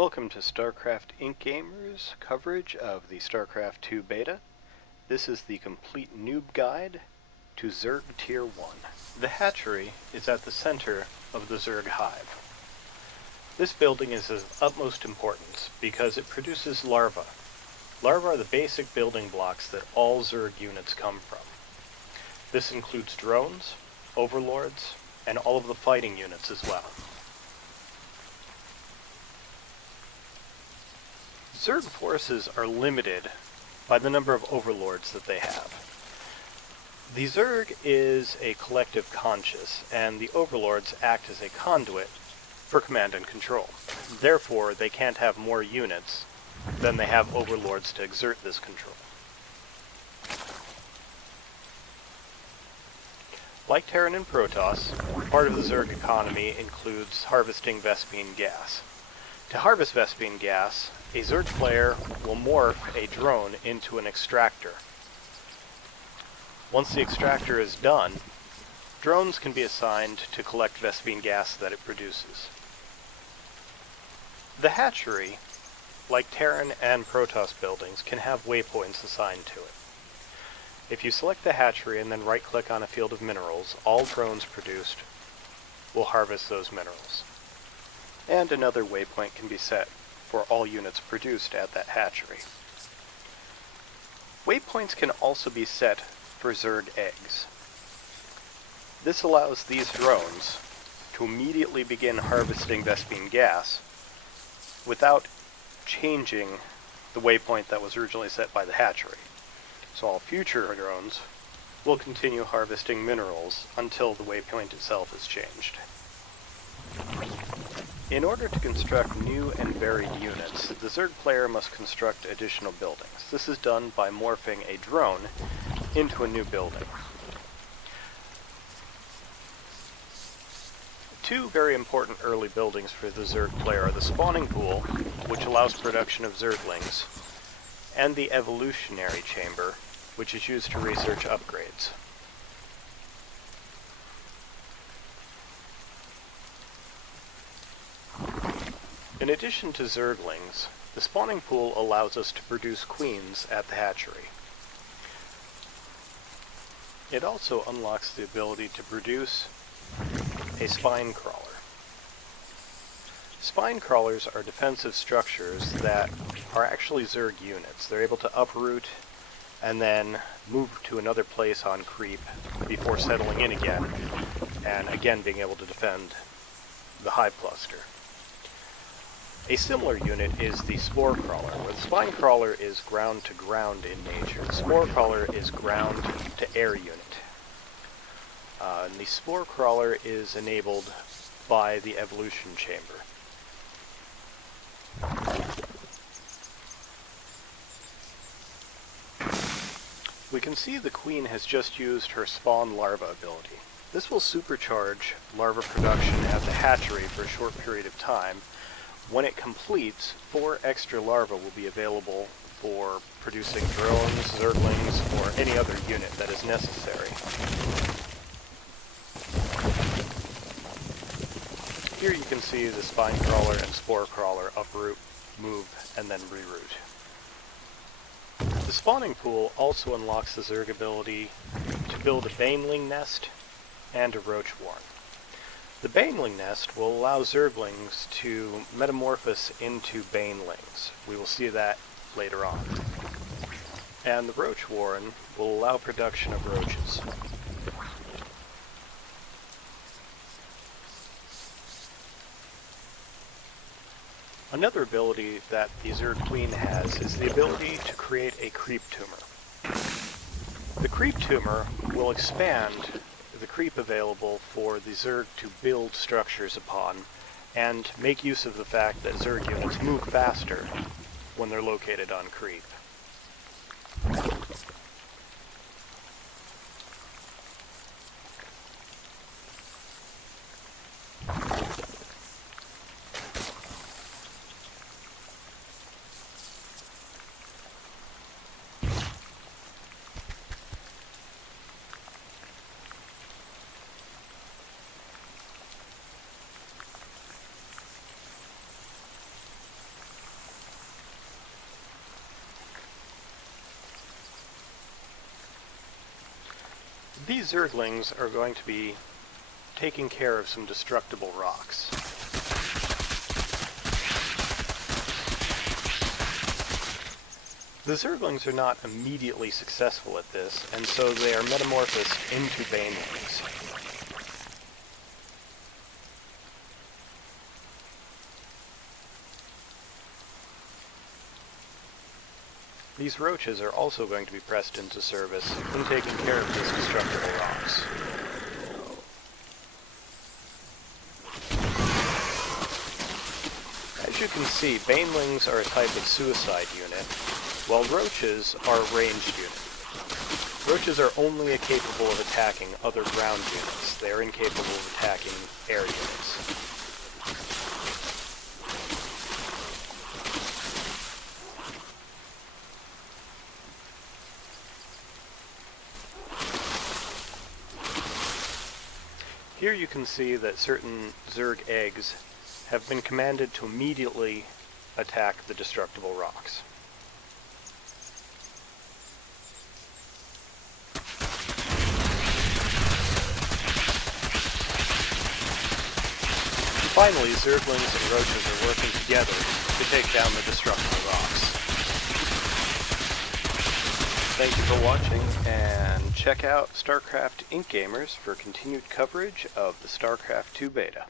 Welcome to StarCraft Inc. Gamers coverage of the StarCraft 2 beta. This is the complete noob guide to Zerg Tier 1. The hatchery is at the center of the Zerg hive. This building is of utmost importance because it produces larvae. Larvae are the basic building blocks that all Zerg units come from. This includes drones, overlords, and all of the fighting units as well. Zerg forces are limited by the number of overlords that they have. The Zerg is a collective conscious, and the overlords act as a conduit for command and control. Therefore, they can't have more units than they have overlords to exert this control. Like Terran and Protoss, part of the Zerg economy includes harvesting Vespene gas. To harvest Vespene gas, a Zerg player will morph a drone into an extractor. Once the extractor is done, drones can be assigned to collect Vespene gas that it produces. The hatchery, like Terran and Protoss buildings, can have waypoints assigned to it. If you select the hatchery and then right-click on a field of minerals, all drones produced will harvest those minerals. And another waypoint can be set for all units produced at that hatchery. Waypoints can also be set for Zerg eggs. This allows these drones to immediately begin harvesting Vespene gas without changing the waypoint that was originally set by the hatchery. So all future drones will continue harvesting minerals until the waypoint itself is changed. In order to construct new and varied units, the Zerg player must construct additional buildings. This is done by morphing a drone into a new building. Two very important early buildings for the Zerg player are the spawning pool, which allows production of Zerglings, and the evolutionary chamber, which is used to research upgrades. In addition to Zerglings, the spawning pool allows us to produce queens at the hatchery. It also unlocks the ability to produce a spine crawler. Spine crawlers are defensive structures that are actually Zerg units. They're able to uproot and then move to another place on creep before settling in again, and again being able to defend the hive cluster. A similar unit is the Spore Crawler, where the Spine Crawler is ground-to-ground in nature. The Spore Crawler is ground-to-air unit. And the Spore Crawler is enabled by the Evolution Chamber. We can see the Queen has just used her Spawn Larva ability. This will supercharge larva production at the hatchery for a short period of time. When it completes, 4 extra larvae will be available for producing drones, Zerglings, or any other unit that is necessary. Here you can see the Spine Crawler and Spore Crawler uproot, move, and then reroute. The spawning pool also unlocks the Zerg ability to build a Baneling nest and a Roach warren. The Baneling nest will allow Zerglings to metamorphose into Banelings. We will see that later on. And the Roach warren will allow production of roaches. Another ability that the Zerg Queen has is the ability to create a creep tumor. The creep tumor will expand the creep available for the Zerg to build structures upon, and make use of the fact that Zerg units move faster when they're located on creep. These Zerglings are going to be taking care of some destructible rocks. The Zerglings are not immediately successful at this, and so they are metamorphosed into Banelings. These roaches are also going to be pressed into service in taking care of these destructible rocks. As you can see, Banelings are a type of suicide unit, while roaches are a ranged unit. Roaches are only capable of attacking other ground units. They are incapable of attacking air units. Here you can see that certain Zerg eggs have been commanded to immediately attack the destructible rocks. Finally, Zerglings and roaches are working together to take down the destructible rocks. Thank you for watching, and check out StarCraft Inc. Gamers for continued coverage of the StarCraft 2 beta.